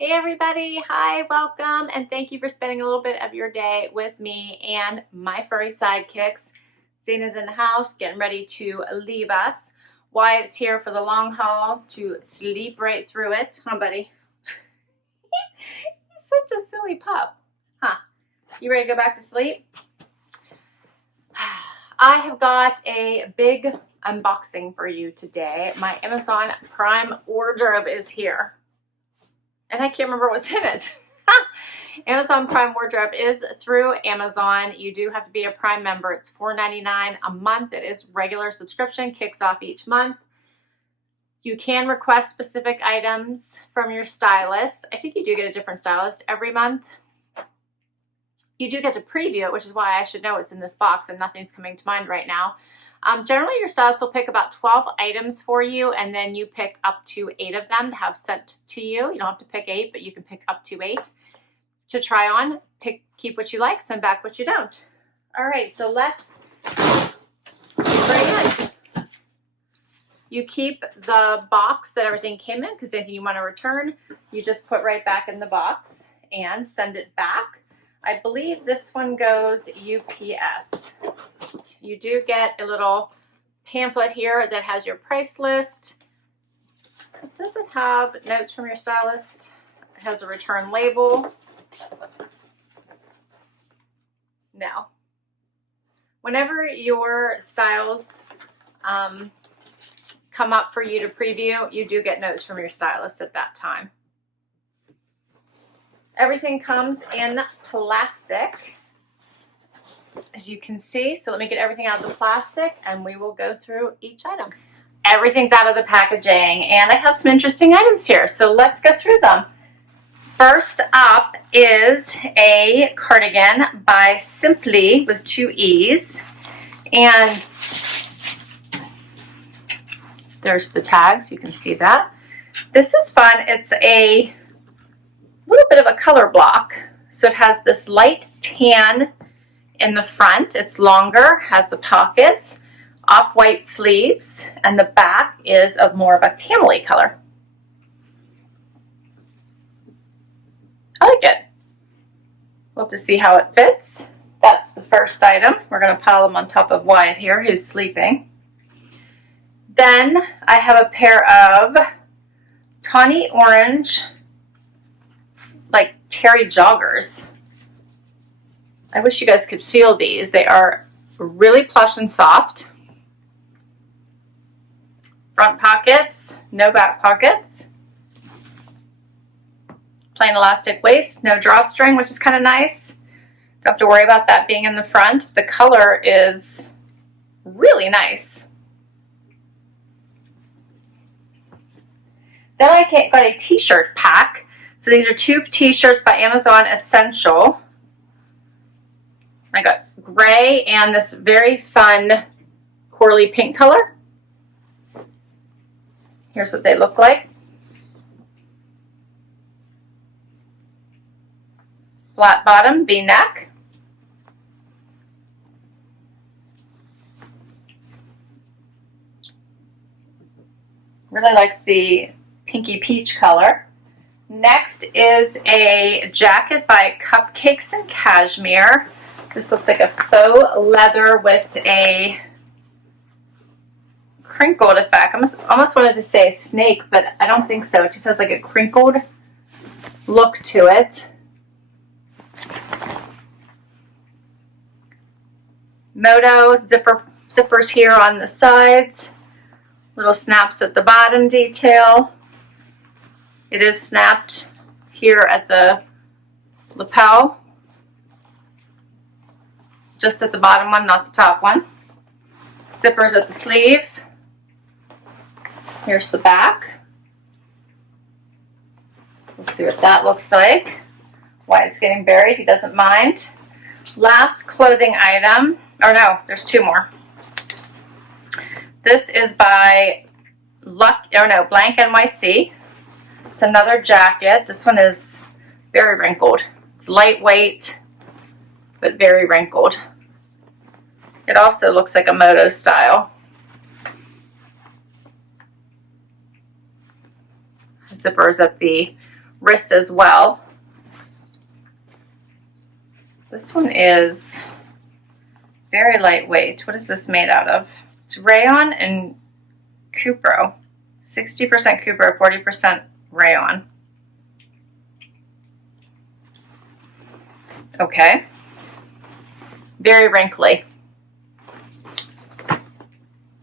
Hey everybody, hi, welcome, and thank you for spending a little bit of your day with me and my furry sidekicks. Zena's in the house, getting ready to leave us. Wyatt's here for the long haul to sleep right through it. Huh, buddy? He's such a silly pup. Huh? You ready to go back to sleep? I have got a big unboxing for you today. My Amazon Prime wardrobe is here. And I can't remember what's in it. Amazon Prime wardrobe is through Amazon. You do have to be a Prime member. It's $4.99 a month. It is regular subscription, kicks off each month. You can request specific items from your stylist. I think you do get a different stylist every month. You do get to preview it, which is why I should know it's in this box and nothing's coming to mind right now. Generally, your stylist will pick about 12 items for you, and then you pick up to 8 of them to have sent to you. You don't have to pick 8, but you can pick up to 8 to try on. Keep what you like, send back what you don't. All right, so let's get right in. You keep the box that everything came in, because anything you want to return, you just put right back in the box and send it back. I believe this one goes UPS. You do get a little pamphlet here that has your price list. Does it have notes from your stylist? It has a return label. No. Whenever your styles come up for you to preview, you do get notes from your stylist at that time. Everything comes in plastic, as you can see. So let me get everything out of the plastic and we will go through each item. Everything's out of the packaging and I have some interesting items here. So let's go through them. First up is a cardigan by Simply with 2 E's. And there's the tags, you can see that. This is fun. It's a little bit of a color block. So it has this light tan in the front. It's longer, has the pockets, off-white sleeves, and the back is of more of a camel-y color. I like it. We'll have to see how it fits. That's the first item. We're going to pile them on top of Wyatt here, who's sleeping. Then I have a pair of tawny orange like terry joggers. I wish you guys could feel these. They are really plush and soft. Front pockets, no back pockets. Plain elastic waist, no drawstring, which is kind of nice. Don't have to worry about that being in the front. The color is really nice. Then I got a t-shirt pack. So these are 2 t-shirts by Amazon Essential. I got gray and this very fun corally pink color. Here's what they look like. Flat bottom, V-neck. Really like the pinky peach color. Next is a jacket by Cupcakes and Cashmere. This looks like a faux leather with a crinkled effect. I almost wanted to say snake, but I don't think so. It just has like a crinkled look to it. Moto zippers here on the sides. Little snaps at the bottom detail. It is snapped here at the lapel. Just at the bottom one, not the top one. Zippers at the sleeve. Here's the back. We'll see what that looks like. Why it's getting buried, he doesn't mind. Last clothing item, or no, there's 2 more. This is by Blank NYC. It's another jacket. This one is very wrinkled. It's lightweight, but very wrinkled. It also looks like a moto style. Zippers at the wrist as well. This one is very lightweight. What is this made out of? It's rayon and cupro. 60% cupro, 40% rayon. Okay. Very wrinkly.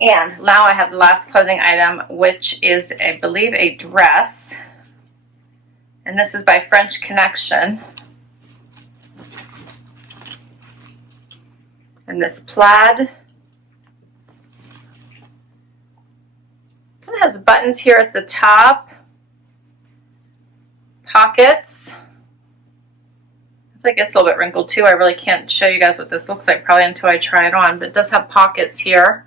And now I have the last clothing item, which is, I believe, a dress. And this is by French Connection. And this plaid kind of has buttons here at the top, pockets. I feel like it's a little bit wrinkled too. I really can't show you guys what this looks like probably until I try it on, but it does have pockets here.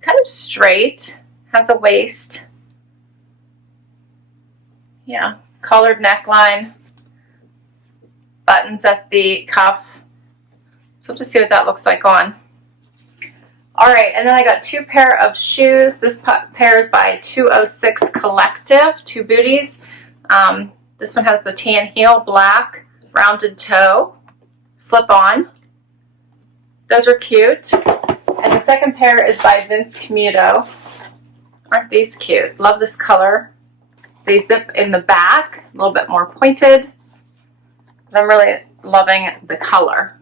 Kind of straight, has a waist. Yeah, collared neckline, buttons at the cuff. So we'll just see what that looks like on. All right, and then I got two pair of shoes. This pair is by 206 Collective, two booties. This one has the tan heel, black, rounded toe, slip on. Those are cute. And the second pair is by Vince Camuto. Aren't these cute? Love this color. They zip in the back, a little bit more pointed. But I'm really loving the color.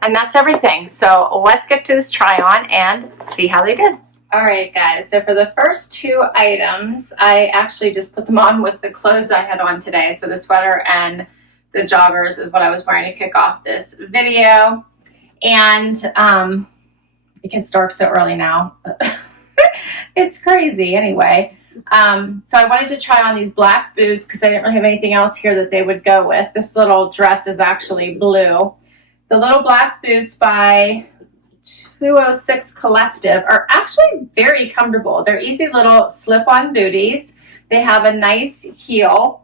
And that's everything. So let's get to this try on and see how they did. All right, guys. So for the first two items, I actually just put them on with the clothes I had on today. So the sweater and the joggers is what I was wearing to kick off this video. And it gets dark so early now. It's crazy anyway. So I wanted to try on these black boots because I didn't really have anything else here that they would go with. This little dress is actually blue. The little black boots by 206 Collective are actually very comfortable. They're easy little slip-on booties. They have a nice heel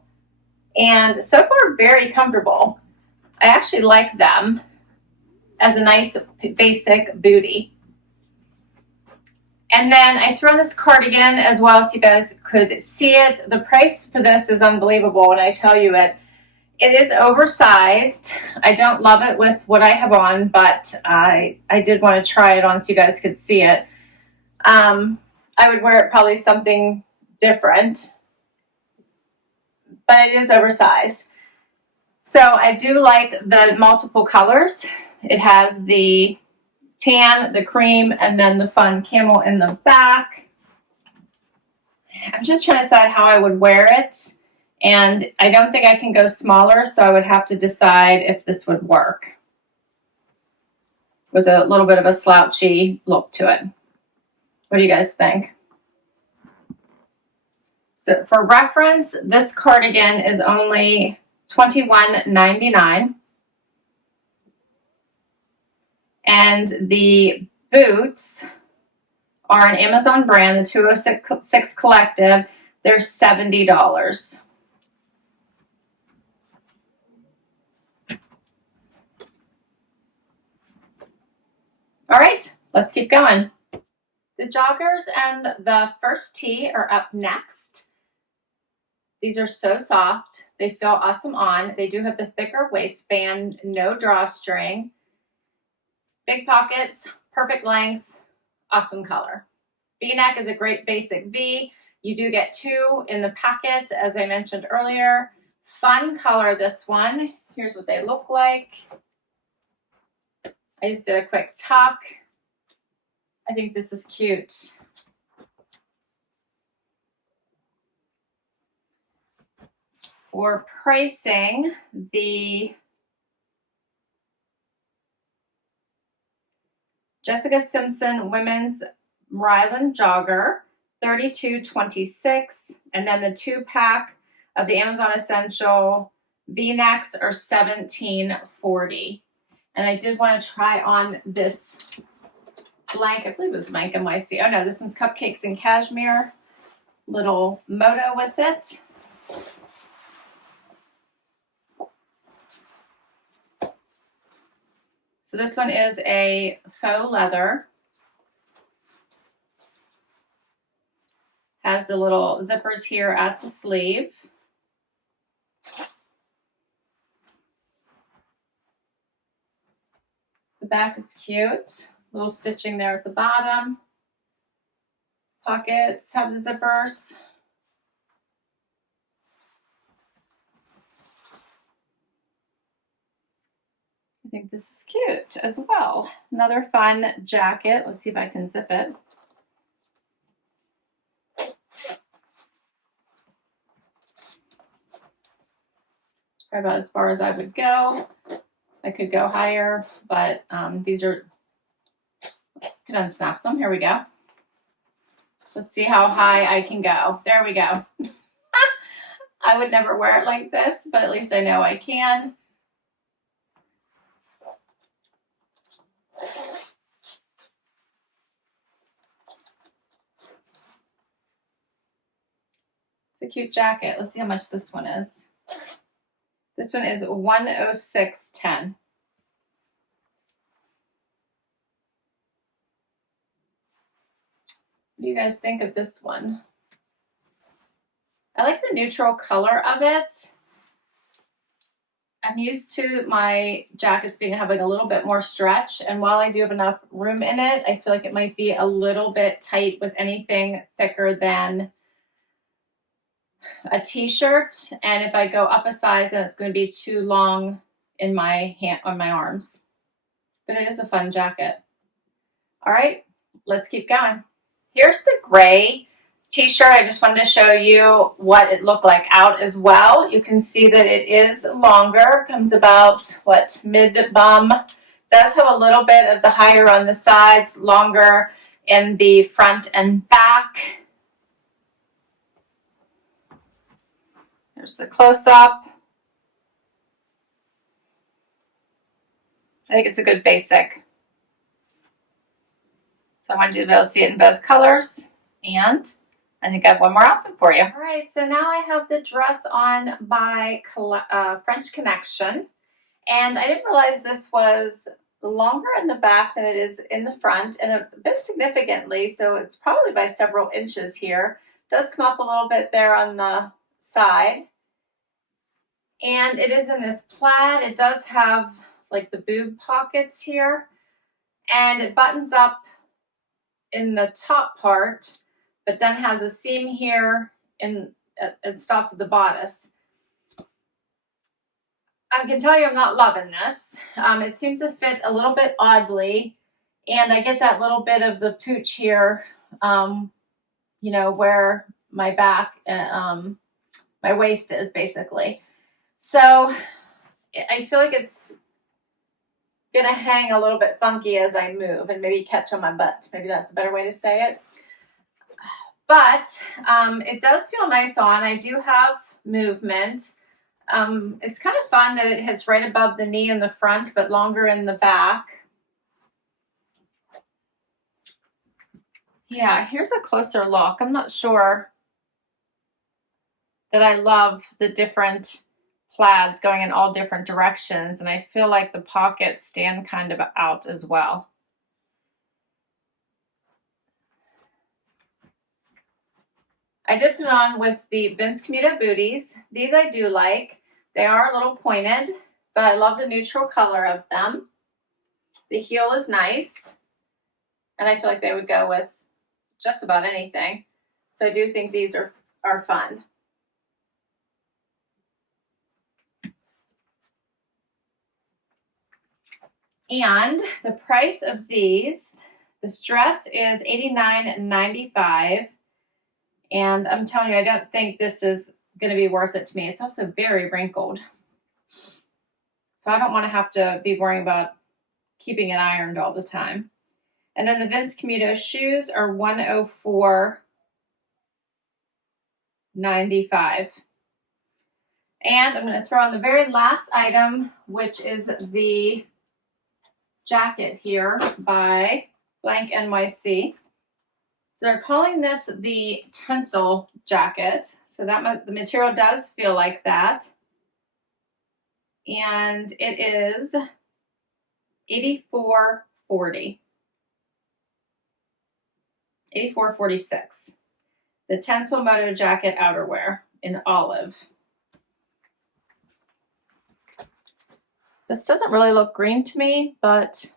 and so far very comfortable. I actually like them as a nice basic booty. And then I threw on this cardigan as well so you guys could see it. The price for this is unbelievable when I tell you it. It is oversized. I don't love it with what I have on, but I did want to try it on so you guys could see it. I would wear it probably something different, but it is oversized. So I do like the multiple colors. It has the tan, the cream, and then the fun camel in the back. I'm just trying to decide how I would wear it. And I don't think I can go smaller, so I would have to decide if this would work. With a little bit of a slouchy look to it. What do you guys think? So for reference, this cardigan is only $21.99. And the boots are an Amazon brand, the 206 Collective. They're $70. All right, let's keep going. The joggers and the first tee are up next. These are so soft. They feel awesome on. They do have the thicker waistband, no drawstring. Big pockets, perfect length, awesome color. V-neck is a great basic V. You do get two in the packet, as I mentioned earlier. Fun color, this one. Here's what they look like. I just did a quick tuck. I think this is cute. For pricing, the Jessica Simpson Women's Ryland Jogger, $32.26, and then the 2-pack of the Amazon Essential V-necks are $17.40. And I did want to try on this blank, I believe it was blank NYC. Oh no, this one's Cupcakes and Cashmere. Little moto with it. So this one is a faux leather. Has the little zippers here at the sleeve. The back is cute. Little stitching there at the bottom. Pockets have the zippers. I think this is cute as well. Another fun jacket. Let's see if I can zip it. It's probably about as far as I would go. I could go higher, but these are, I can unsnap them. Here we go. Let's see how high I can go. There we go. I would never wear it like this, but at least I know I can. It's a cute jacket. Let's see how much this one is. This one is $106.10. What do you guys think of this one? I like the neutral color of it. I'm used to my jackets having a little bit more stretch, and while I do have enough room in it, I feel like it might be a little bit tight with anything thicker than a t-shirt, and if I go up a size, then it's going to be too long in my hand on my arms. But it is a fun jacket. All right, let's keep going. Here's the gray t-shirt. I just wanted to show you what it looked like out as well. You can see that it is longer, comes about what, mid-bum. Does have a little bit of the higher on the sides, longer in the front and back. There's the close-up. I think it's a good basic. So I wanted you to be able to see it in both colors. And I think I have one more outfit for you. All right, so now I have the dress on by French Connection. And I didn't realize this was longer in the back than it is in the front, and a bit significantly, so it's probably by several inches here. It does come up a little bit there on the side. And it is in this plaid. It does have like the boob pockets here, and it buttons up in the top part, but then has a seam here and it stops at the bodice. I can tell you I'm not loving this. It seems to fit a little bit oddly, and I get that little bit of the pooch here, you know, where my back, my waist is basically. So I feel like it's gonna hang a little bit funky as I move and maybe catch on my butt. Maybe that's a better way to say it. But it does feel nice on. I do have movement. It's kind of fun that it hits right above the knee in the front, but longer in the back. Yeah, here's a closer look. I'm not sure that I love the different plaids going in all different directions, and I feel like the pockets stand kind of out as well. I did put on with the Vince Camuto booties. These I do like. They are a little pointed, but I love the neutral color of them. The heel is nice, and I feel like they would go with just about anything. So I do think these are fun. And the price of these, this dress is $89.95. And I'm telling you, I don't think this is going to be worth it to me. It's also very wrinkled. So I don't want to have to be worrying about keeping it ironed all the time. And then the Vince Camuto shoes are $104.95. And I'm going to throw on the very last item, which is the jacket here by Blank NYC. So they're calling this the Tencel jacket. So that the material does feel like that. And it is $84.40. $84.46. the Tencel Moto Jacket outerwear in olive. This doesn't really look green to me, but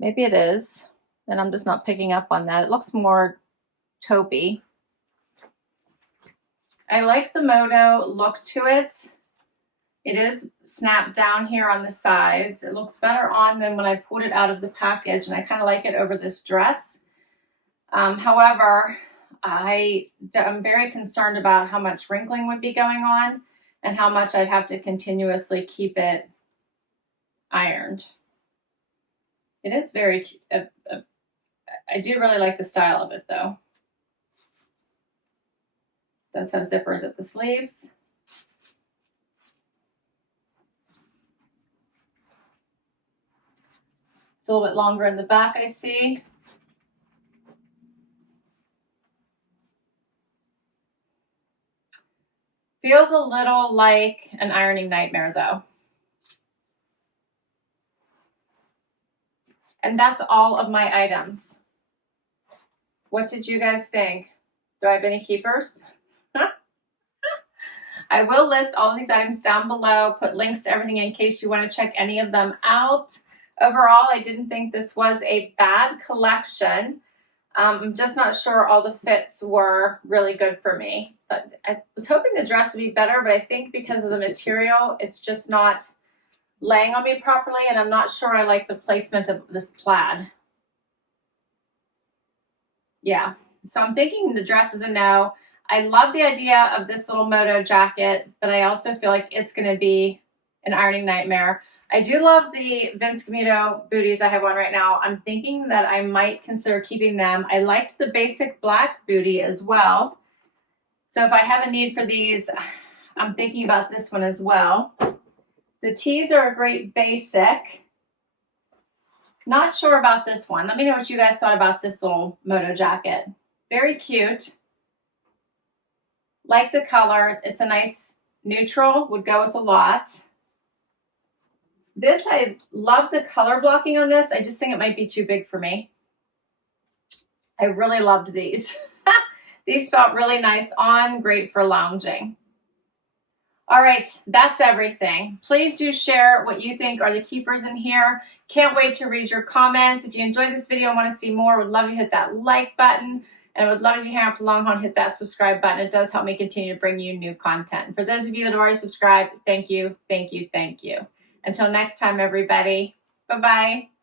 maybe it is, and I'm just not picking up on that. It looks more taupey. I like the Moto look to it. It is snapped down here on the sides. It looks better on than when I pulled it out of the package, and I kind of like it over this dress. However, I'm very concerned about how much wrinkling would be going on and how much I'd have to continuously keep it ironed. It is very, I do really like the style of it though. It does have zippers at the sleeves. It's a little bit longer in the back, I see. Feels a little like an ironing nightmare though. And that's all of my items. What did you guys think? Do I have any keepers? I will list all of these items down below, put links to everything in case you want to check any of them out. Overall, I didn't think this was a bad collection. I'm just not sure all the fits were really good for me. But I was hoping the dress would be better, but I think because of the material, it's just not laying on me properly, and I'm not sure I like the placement of this plaid. Yeah, so I'm thinking the dress is a no. I love the idea of this little Moto jacket, but I also feel like it's going to be an ironing nightmare. I do love the Vince Camuto booties I have on right now. I'm thinking that I might consider keeping them. I liked the basic black booty as well. So if I have a need for these, I'm thinking about this one as well. The tees are a great basic. Not sure about this one. Let me know what you guys thought about this little Moto jacket. Very cute. Like the color. It's a nice neutral, would go with a lot. This, I love the color blocking on this. I just think it might be too big for me. I really loved these. These felt really nice on, great for lounging. All right, that's everything. Please do share what you think are the keepers in here. Can't wait to read your comments. If you enjoyed this video and want to see more, would love you to hit that like button. And I would love if you hang out for long haul and hit that subscribe button. It does help me continue to bring you new content. And for those of you that have already subscribed, thank you, thank you, thank you. Until next time, everybody. Bye-bye.